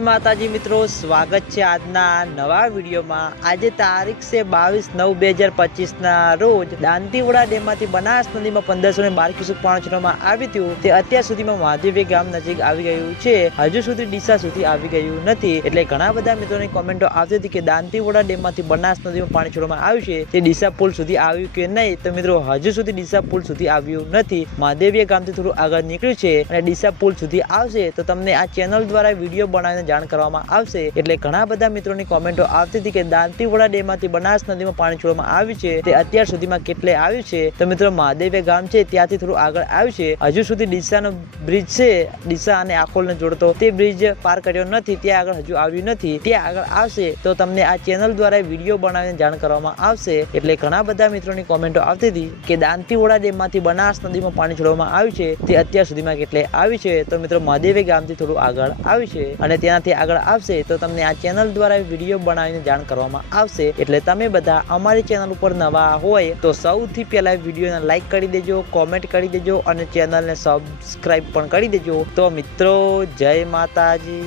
માતાજી મિત્રો, સ્વાગત છે આજના નવા વિડીયોમાં. આજે તારીખ છે બાવીસ નવ બે હજાર પચીસના રોજ દાંતીવડા ડેમમાંથી બનાસ નદીમાં પંદરસો ને બાર ક્યુસેક પાણી છોડવામાં આવ્યું હતું. તે અત્યાર સુધીમાં મહાદેવી ગામ નજીક આવી ગયું છે. હજુ સુધી ડીસા સુધી આવી ગયું નથી. એટલે ઘણા બધા મિત્રોની કોમેન્ટો આવતી હતી કે દાંતીવડા ડેમમાંથી બનાસ નદીમાં પાણી છોડવામાં આવ્યું છે. તે ડીસા પુલ સુધી આવ્યું કે નહીં? તો મિત્રો, હજુ સુધી ડીસા પુલ સુધી આવ્યું નથી. મહાદેવીય ગામથી થોડું આગળ નીકળ્યું છે અને ડીસા પુલ સુધી આવશે. તો તમને આ ચેનલ દ્વારા વીડિયો બનાવીને જાણ કરવામાં આવશે. એટલે ઘણા બધા મિત્રોની કોમેન્ટો આવતી હતી કે દાંતીવોડા ડેમમાંથી બનાસ નદીમાં પાણી છોડવામાં આવ્યું છે. તે અત્યાર સુધીમાં કેટલે આવ્યું છે? તો મિત્રો મહાદેવે ગામ છે, ત્યાંથી થોડું આગળ આવ્યું છે. હજુ સુધી ડીસાનો બ્રિજ છે. ડીસા અને આખોલને જોડતો તે બ્રિજ પાર કર્યો નથી. ત્યાં આગળ હજુ આવ્યું નથી. ત્યાં આગળ આવશે તો તમને આ ચેનલ દ્વારા વીડિયો બનાવીને જાણ કરવામાં આવશે. એટલે ઘણા બધા મિત્રોની કોમેન્ટો આવતી હતી કે દાંતીવોડા ડેમમાંથી બનાસ નદીમાં પાણી છોડવામાં આવ્યું છે. તે અત્યાર સુધીમાં કેટલે આવ્યું છે? તો મિત્રો, મહાદેવી ગામથી થોડું આગળ આવ્યું છે. અને તેનાથી આગળ આવશે તો તમને આ ચેનલ દ્વારા વીડિયો બનાવીને જાણ કરવામાં આવશે. એટલે તમે બધા અમારી ચેનલ ઉપર નવા હોય તો સૌથી પહેલા વિડીયોને લાઇક કરી દેજો, કોમેન્ટ કરી દેજો અને ચેનલને સબસ્ક્રાઈબ પણ કરી દેજો. તો મિત્રો, જય માતાજી.